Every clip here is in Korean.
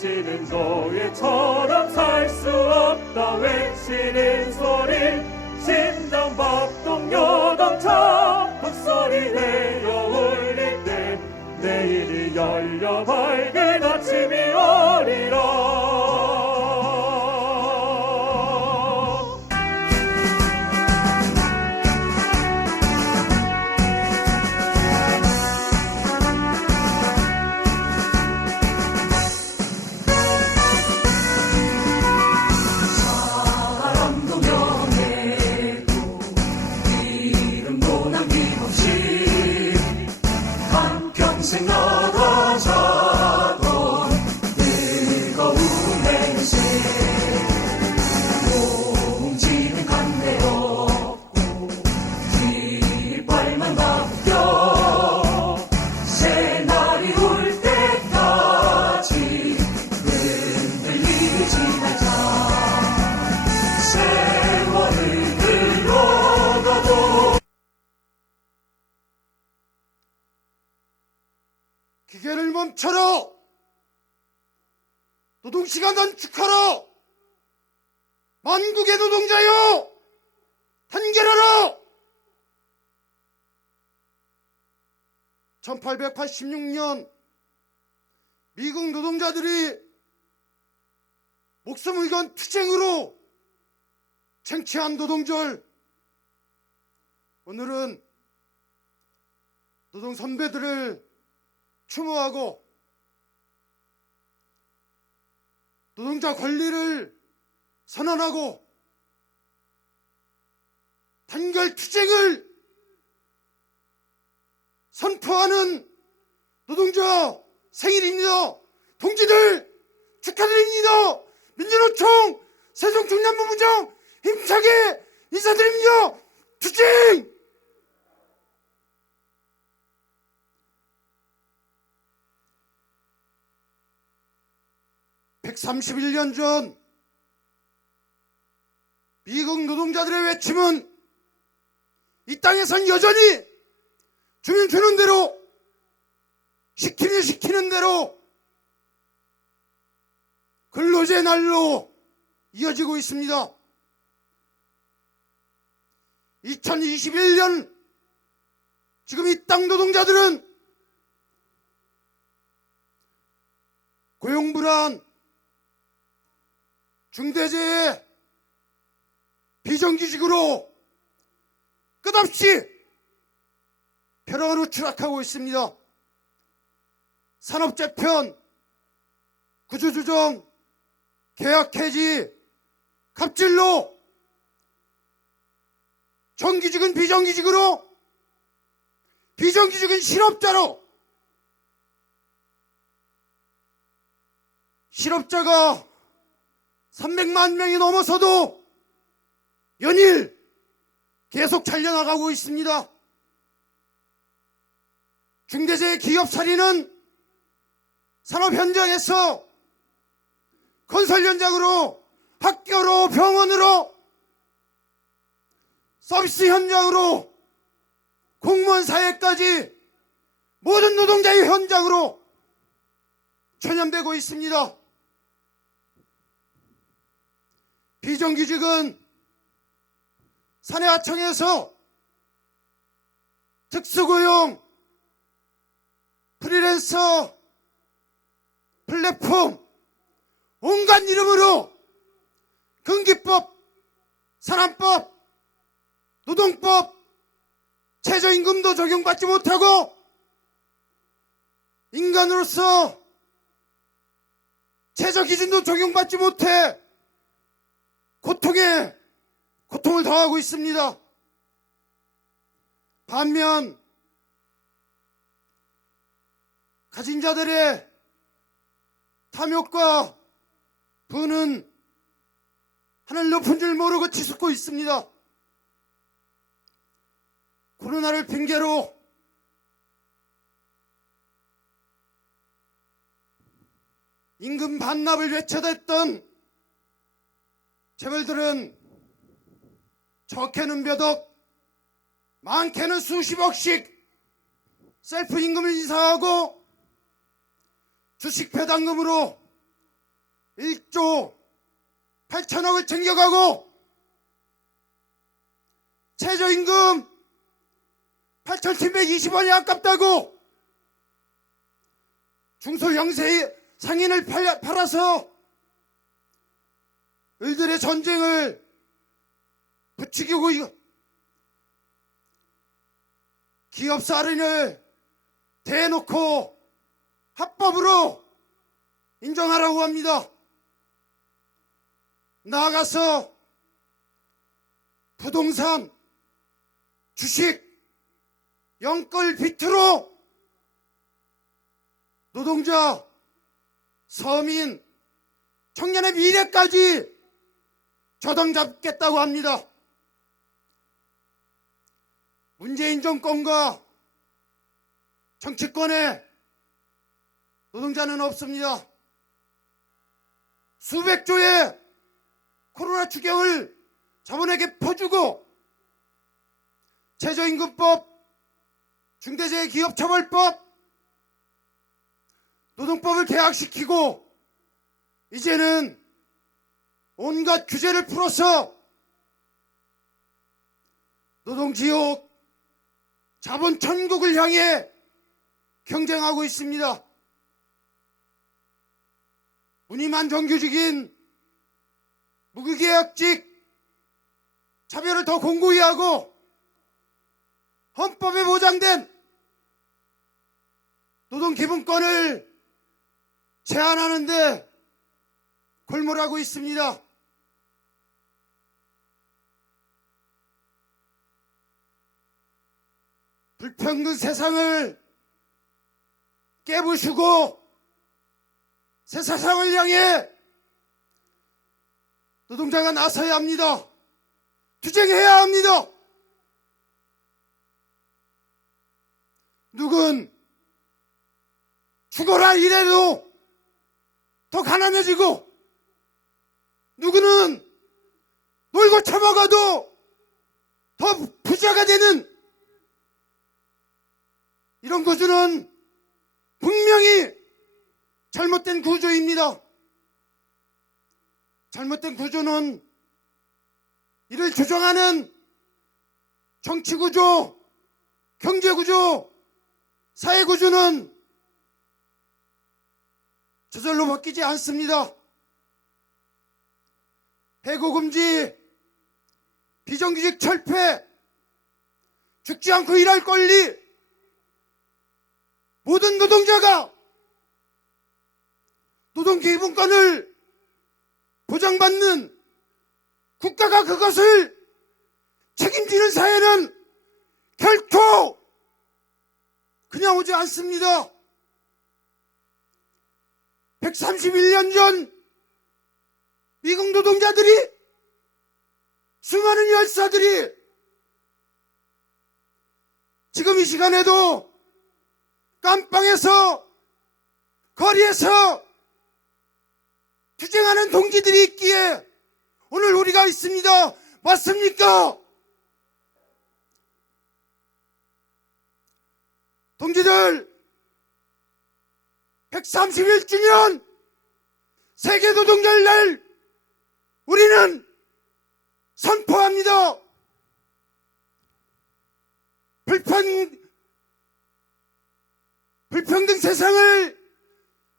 다시는 노예처럼 살 수 없다 외치는 소리 심장 박동 요동차 북소리 내어 울릴 때 내일이 열려 밝은 아침이 오리라. 평생 나가자던 뜨거운 맹세 용지는 간대없고 뒷발만 바뀌어 새날이 올 때까지 흔들리지 말자. 세월을 흘러가도 기계를 멈춰라. 노동시간 단축하라. 만국의 노동자여 단결하라. 1886년 미국 노동자들이 목숨을 건 투쟁으로 쟁취한 노동절. 오늘은 노동 선배들을 추모하고 노동자 권리를 선언하고 단결 투쟁을 선포하는 노동자 생일입니다. 동지들 축하드립니다. 민주노총 세종중남부부장 힘차게 인사드립니다. 투쟁! 131년 전 미국 노동자들의 외침은 이 땅에선 여전히 주면 주는 대로 시키면 시키는 대로 근로제 날로 이어지고 있습니다. 2021년 지금 이 땅 노동자들은 고용불안, 중대재해, 비정규직으로 끝없이 벼랑으로 추락하고 있습니다. 산업재편, 구조조정, 계약해지, 갑질로 정규직은 비정규직으로, 비정규직은 실업자로, 실업자가 300만 명이 넘어서도 연일 계속 잘려나가고 있습니다. 중대재해 기업살인은 산업 현장에서 건설 현장으로, 학교로, 병원으로, 서비스 현장으로, 공무원 사회까지 모든 노동자의 현장으로 전염되고 있습니다. 비정규직은 사내하청에서 특수고용, 프리랜서, 플랫폼, 온갖 이름으로 근기법, 산안법, 노동법, 최저임금도 적용받지 못하고 인간으로서 최저기준도 적용받지 못해 고통에 고통을 더하고 있습니다. 반면 가진 자들의 탐욕과 분은 하늘 높은 줄 모르고 치솟고 있습니다. 코로나를 핑계로 임금 반납을 외쳐댔던 재벌들은 적게는 몇 억, 많게는 수십억씩 셀프 임금을 인상하고 주식 배당금으로 1조 8천억을 챙겨가고 최저임금 8,720원이 아깝다고 중소형세 상인을 팔아서 을들의 전쟁을 부추기고 기업 살인을 대놓고 합법으로 인정하라고 합니다. 나아가서 부동산, 주식, 영끌 비트로 노동자, 서민, 청년의 미래까지 저당 잡겠다고 합니다. 문재인 정권과 정치권에 노동자는 없습니다. 수백 조의 코로나 추경을 자본에게 퍼주고 최저임금법, 중대재해기업처벌법, 노동법을 개혁시키고 이제는 온갖 규제를 풀어서 노동지옥, 자본천국을 향해 경쟁하고 있습니다. 무늬만 정규직인 무급계약직 차별을 더 공고히 하고 헌법에 보장된 노동기본권을 제한하는데 골몰하고 있습니다. 불평등 세상을 깨부수고 새 세상을 향해 노동자가 나서야 합니다. 투쟁해야 합니다. 누군 죽어라 이래도 더 가난해지고 누구는 놀고 처먹어도 더 부자가 되는 이런 구조는 분명히 잘못된 구조입니다. 잘못된 구조는 이를 조정하는 정치구조, 경제구조, 사회구조는 저절로 바뀌지 않습니다. 해고금지, 비정규직 철폐, 죽지 않고 일할 권리, 모든 노동자가 노동기본권을 보장받는 국가가 그것을 책임지는 사회는 결코 그냥 오지 않습니다. 131년 전 미국 노동자들이, 수많은 열사들이 지금 이 시간에도 깜빵에서, 거리에서 투쟁하는 동지들이 있기에 오늘 우리가 있습니다. 맞습니까? 동지들, 131주년 세계노동절 날 우리는 선포합니다. 불평등 세상을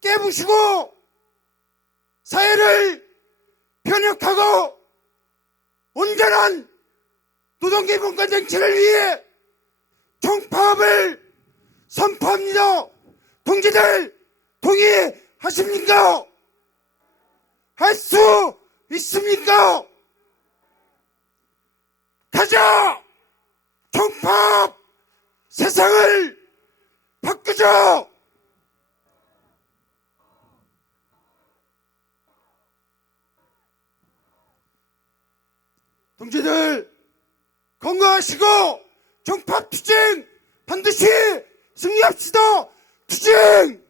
깨부수고 사회를 편협하고 온전한 노동기본권 쟁취를 위해 총파업을 선포합니다. 동지들 동의하십니까? 할 수 있습니까? 가자! 총파업! 세상을 바꾸자! 동지들 건강하시고 총파업 투쟁 반드시 승리합시다. 투쟁!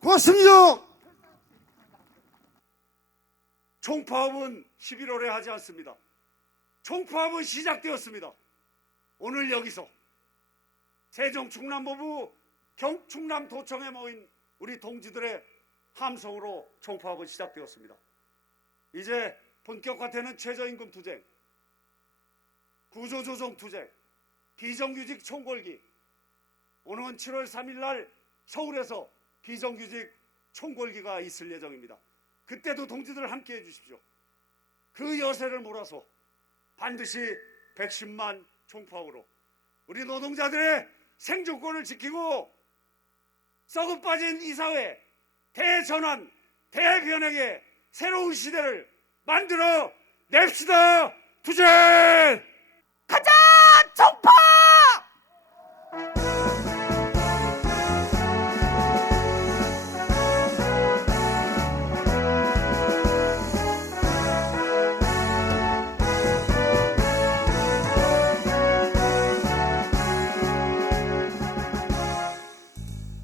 고맙습니다. 총파업은 11월에 하지 않습니다. 총파업은 시작되었습니다. 오늘 여기서 세종 충남보부 경충남도청에 모인 우리 동지들의 함성으로 총파업은 시작되었습니다. 이제 본격화되는 최저임금 투쟁, 구조조정 투쟁, 비정규직 총궐기, 오는 7월 3일 날 서울에서 비정규직 총궐기가 있을 예정입니다. 그때도 동지들 함께해 주십시오. 그 여세를 몰아서 반드시 110만 총파업으로 우리 노동자들의 생존권을 지키고 썩어 빠진 이 사회 대전환, 대변혁의 새로운 시대를 만들어 냅시다. 투쟁! 가자 총파!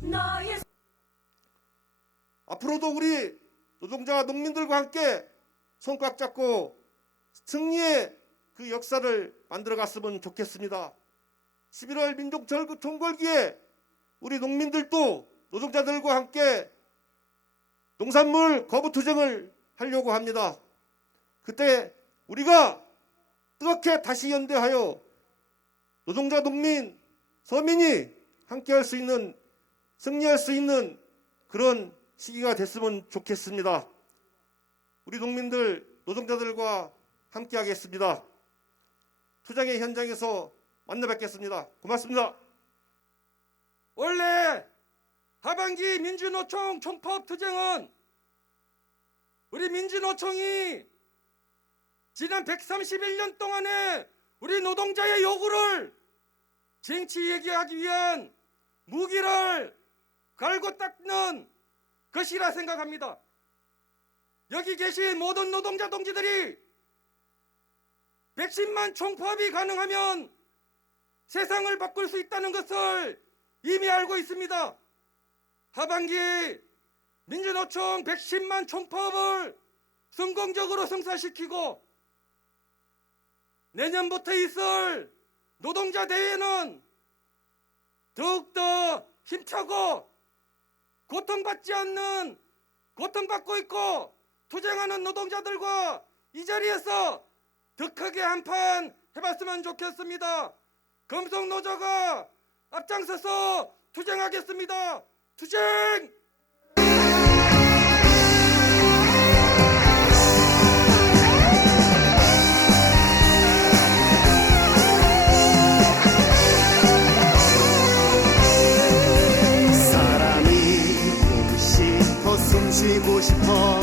너의 앞으로도 우리 노동자와 농민들과 함께 손 꽉 잡고 승리의 그 역사를 만들어 갔으면 좋겠습니다. 11월 민족 총궐기에 우리 농민들도 노동자들과 함께 농산물 거부 투쟁을 하려고 합니다. 그때 우리가 뜨겁게 다시 연대하여 노동자, 농민, 서민이 함께 할 수 있는, 승리할 수 있는 그런 시기가 됐으면 좋겠습니다. 우리 농민들, 노동자들과 함께 하겠습니다. 투쟁의 현장에서 만나 뵙겠습니다. 고맙습니다. 원래 하반기 민주노총 총파업 투쟁은 우리 민주노총이 지난 131년 동안의 우리 노동자의 요구를 쟁취 얘기하기 위한 무기를 갈고 닦는 것이라 생각합니다. 여기 계신 모든 노동자 동지들이 110만 총파업이 가능하면 세상을 바꿀 수 있다는 것을 이미 알고 있습니다. 하반기 민주노총 110만 총파업을 성공적으로 성사시키고 내년부터 있을 노동자 대회는 더욱더 힘차고 고통받고 있고 투쟁하는 노동자들과 이 자리에서 더 크게 한판 해봤으면 좋겠습니다. 금속노조가 앞장서서 투쟁하겠습니다. 투쟁! 쉬고 싶어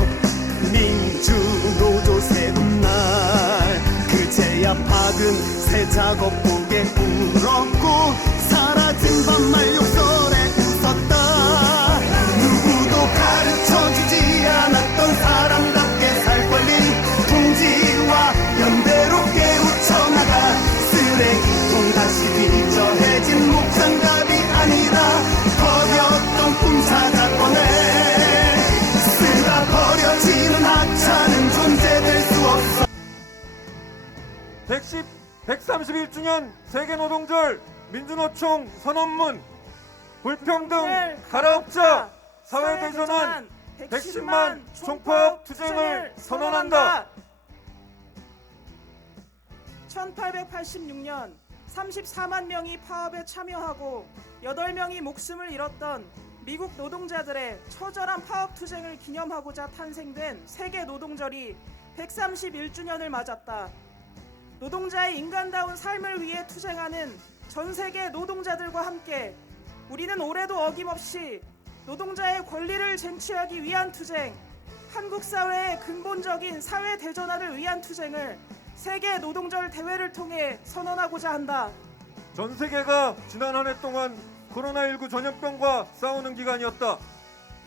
민주노조 새로운 날 그제야 박은 새 작업복에 울었고 사라진 반말 욕설에 웃었다. 누구도 가르쳐주지 않았던 사람답게 살 권리 동지와 연대로 깨우쳐나가 쓰레기통 다시 뒤져해진 목장갑이 아니라 버렸던 꿈 찾아 꺼내 버려지는 하찮은 존재될 수 없어. 131주년 세계노동절 민주노총 선언문 불평등 갈아엎자 사회대전환 110만 총파업 투쟁을 선언한다. 1886년 34만 명이 파업에 참여하고 8명이 목숨을 잃었던 미국 노동자들의 처절한 파업 투쟁을 기념하고자 탄생된 세계 노동절이 131주년을 맞았다. 노동자의 인간다운 삶을 위해 투쟁하는 전 세계 노동자들과 함께 우리는 올해도 어김없이 노동자의 권리를 쟁취하기 위한 투쟁, 한국 사회의 근본적인 사회 대전환을 위한 투쟁을 세계 노동절 대회를 통해 선언하고자 한다. 전 세계가 지난 한 해 동안 코로나19 전염병과 싸우는 기간이었다.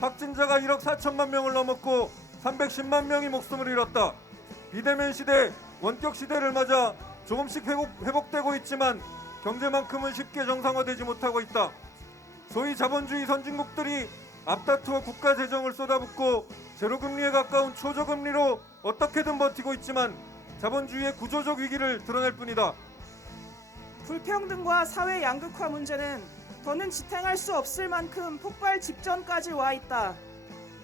확진자가 1억 4천만 명을 넘었고 310만 명이 목숨을 잃었다. 비대면 시대, 원격 시대를 맞아 조금씩 회복되고 있지만 경제만큼은 쉽게 정상화되지 못하고 있다. 소위 자본주의 선진국들이 앞다투어 국가 재정을 쏟아붓고 제로금리에 가까운 초저금리로 어떻게든 버티고 있지만 자본주의의 구조적 위기를 드러낼 뿐이다. 불평등과 사회 양극화 문제는 더는 지탱할 수 없을 만큼 폭발 직전까지 와 있다.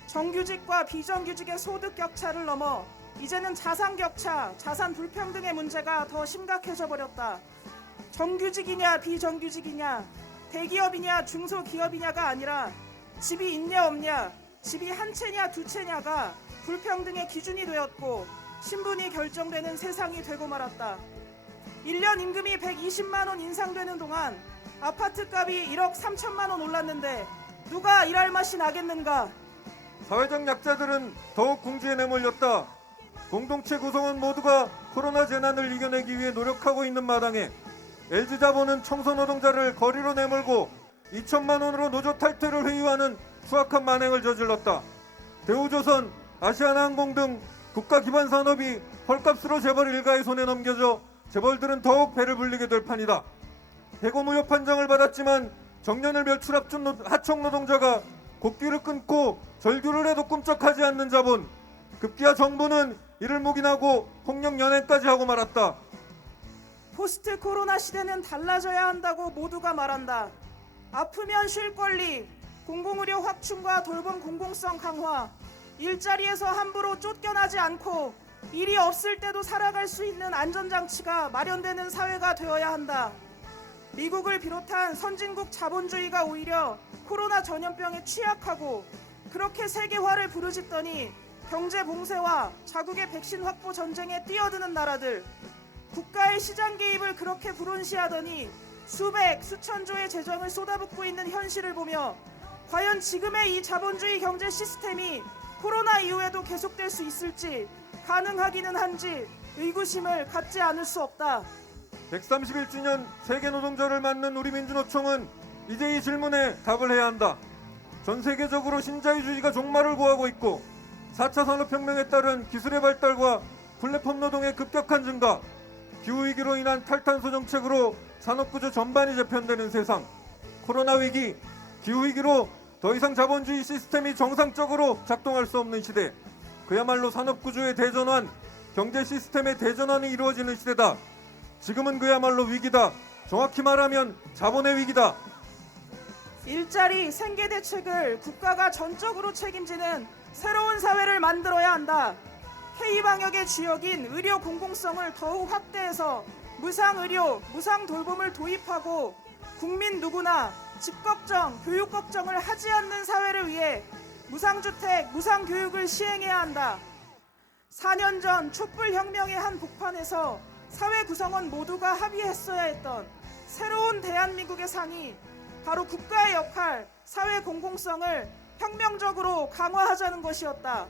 정규직과 비정규직의 소득 격차를 넘어 이제는 자산 격차, 자산 불평등의 문제가 더 심각해져 버렸다. 정규직이냐 비정규직이냐, 대기업이냐 중소기업이냐가 아니라 집이 있냐 없냐, 집이 한 채냐 두 채냐가 불평등의 기준이 되었고 신분이 결정되는 세상이 되고 말았다. 1년 임금이 120만 원 인상되는 동안 아파트값이 1억 3천만 원 올랐는데 누가 일할 맛이 나겠는가? 사회적 약자들은 더욱 궁지에 내몰렸다. 공동체 구성원 모두가 코로나 재난을 이겨내기 위해 노력하고 있는 마당에 LG자본은 청소노동자를 거리로 내몰고 2천만 원으로 노조 탈퇴를 회유하는 수악한 만행을 저질렀다. 대우조선, 아시아나항공 등 국가 기반 산업이 헐값으로 재벌 일가의 손에 넘겨져 재벌들은 더욱 배를 불리게 될 판이다. 해고무효 판정을 받았지만 정년을 멸출 앞둔 하청 노동자가 곡기를 끊고 절규를 해도 꿈쩍하지 않는 자본. 급기야 정부는 이를 묵인하고 폭력 연행까지 하고 말았다. 포스트 코로나 시대는 달라져야 한다고 모두가 말한다. 아프면 쉴 권리, 공공의료 확충과 돌봄 공공성 강화, 일자리에서 함부로 쫓겨나지 않고 일이 없을 때도 살아갈 수 있는 안전장치가 마련되는 사회가 되어야 한다. 미국을 비롯한 선진국 자본주의가 오히려 코로나 전염병에 취약하고 그렇게 세계화를 부르짖더니 경제 봉쇄와 자국의 백신 확보 전쟁에 뛰어드는 나라들, 국가의 시장 개입을 그렇게 불온시하더니 수백, 수천조의 재정을 쏟아붓고 있는 현실을 보며 과연 지금의 이 자본주의 경제 시스템이 코로나 이후에도 계속될 수 있을지, 가능하기는 한지 의구심을 갖지 않을 수 없다. 131주년 세계노동절을 맞는 우리 민주노총은 이제 이 질문에 답을 해야 한다. 전 세계적으로 신자유주의가 종말을 구하고 있고 4차 산업혁명에 따른 기술의 발달과 플랫폼 노동의 급격한 증가, 기후위기로 인한 탈탄소 정책으로 산업구조 전반이 재편되는 세상, 코로나 위기, 기후위기로 더 이상 자본주의 시스템이 정상적으로 작동할 수 없는 시대, 그야말로 산업구조의 대전환, 경제 시스템의 대전환이 이루어지는 시대다. 지금은 그야말로 위기다. 정확히 말하면 자본의 위기다. 일자리, 생계 대책을 국가가 전적으로 책임지는 새로운 사회를 만들어야 한다. K방역의 주역인 의료 공공성을 더욱 확대해서 무상의료, 무상돌봄을 도입하고 국민 누구나 집 걱정, 교육 걱정을 하지 않는 사회를 위해 무상주택, 무상교육을 시행해야 한다. 4년 전 촛불혁명의 한 복판에서 사회 구성원 모두가 합의했어야 했던 새로운 대한민국의 상이 바로 국가의 역할, 사회 공공성을 혁명적으로 강화하자는 것이었다.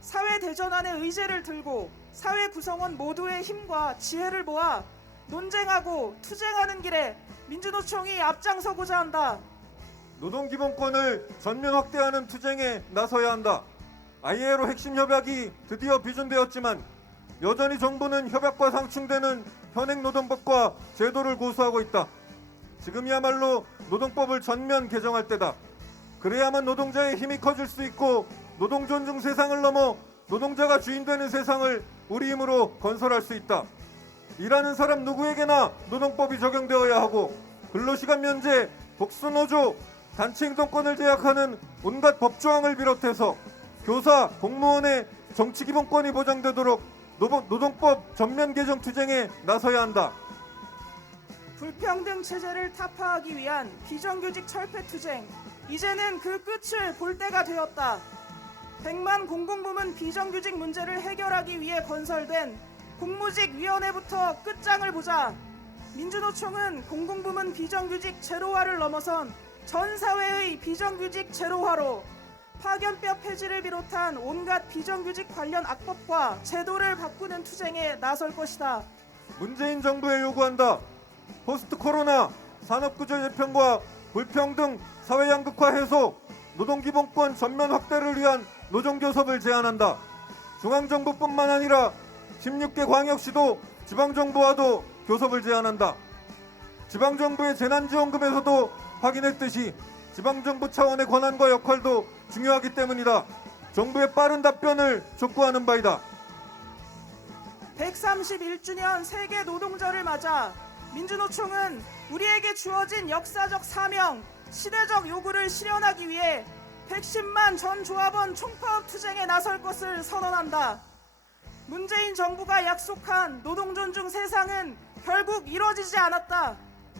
사회 대전환의 의제를 들고 사회 구성원 모두의 힘과 지혜를 모아 논쟁하고 투쟁하는 길에 민주노총이 앞장서고자 한다. 노동기본권을 전면 확대하는 투쟁에 나서야 한다. ILO 핵심 협약이 드디어 비준되었지만 여전히 정부는 협약과 상충되는 현행노동법과 제도를 고수하고 있다. 지금이야말로 노동법을 전면 개정할 때다. 그래야만 노동자의 힘이 커질 수 있고 노동 존중 세상을 넘어 노동자가 주인되는 세상을 우리 힘으로 건설할 수 있다. 일하는 사람 누구에게나 노동법이 적용되어야 하고 근로시간 면제, 복수노조, 단체행동권을 제약하는 온갖 법조항을 비롯해서 교사, 공무원의 정치기본권이 보장되도록 노동법 전면 개정 투쟁에 나서야 한다. 불평등 체제를 타파하기 위한 비정규직 철폐 투쟁, 이제는 그 끝을 볼 때가 되었다. 100만 공공부문 비정규직 문제를 해결하기 위해 건설된 공무직위원회부터 끝장을 보자. 민주노총은 공공부문 비정규직 제로화를 넘어선 전 사회의 비정규직 제로화로 파견법 폐지를 비롯한 온갖 비정규직 관련 악법과 제도를 바꾸는 투쟁에 나설 것이다. 문재인 정부에 요구한다. 포스트 코로나 산업구조 재편과 불평등 사회 양극화 해소, 노동기본권 전면 확대를 위한 노동교섭을 제안한다. 중앙정부뿐만 아니라 16개 광역시도 지방정부와도 교섭을 제안한다. 지방정부의 재난지원금에서도 확인했듯이 지방정부 차원의 권한과 역할도 중요하기 때문이다. 정부의 빠른 답변을 촉구하는 바이다. 131주년 세계 노동절을 맞아 민주노총은 우리에게 주어진 역사적 사명, 시대적 요구를 실현하기 위해 110만 전 조합원 총파업 투쟁에 나설 것을 선언한다. 문재인 정부가 약속한 노동 존중 세상은 결국 이뤄지지 않았다.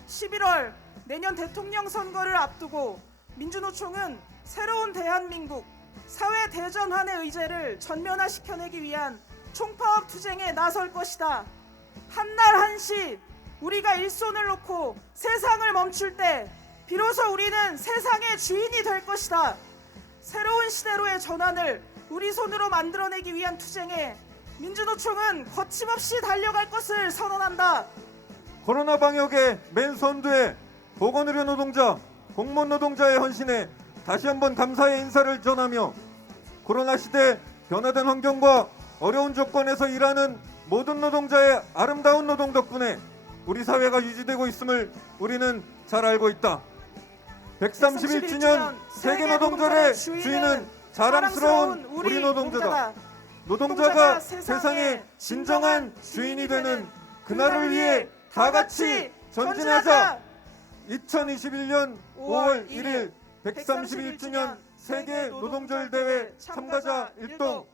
11월 내년 대통령 선거를 앞두고 민주노총은 새로운 대한민국 사회 대전환의 의제를 전면화시켜내기 위한 총파업 투쟁에 나설 것이다. 한날 한시 우리가 일손을 놓고 세상을 멈출 때 비로소 우리는 세상의 주인이 될 것이다. 새로운 시대로의 전환을 우리 손으로 만들어내기 위한 투쟁에 민주노총은 거침없이 달려갈 것을 선언한다. 코로나 방역의 맨 선두에 보건의료 노동자, 공무원 노동자의 헌신에 다시 한번 감사의 인사를 전하며 코로나 시대 변화된 환경과 어려운 조건에서 일하는 모든 노동자의 아름다운 노동 덕분에 우리 사회가 유지되고 있음을 우리는 잘 알고 있다. 131주년 세계노동절의 주인은 자랑스러운 우리 노동자다. 노동자가 세상의 진정한 주인이 되는 그날을 위해 다 같이 전진하자. 2021년 5월 1일 131주년 세계 노동절 대회 참가자 일동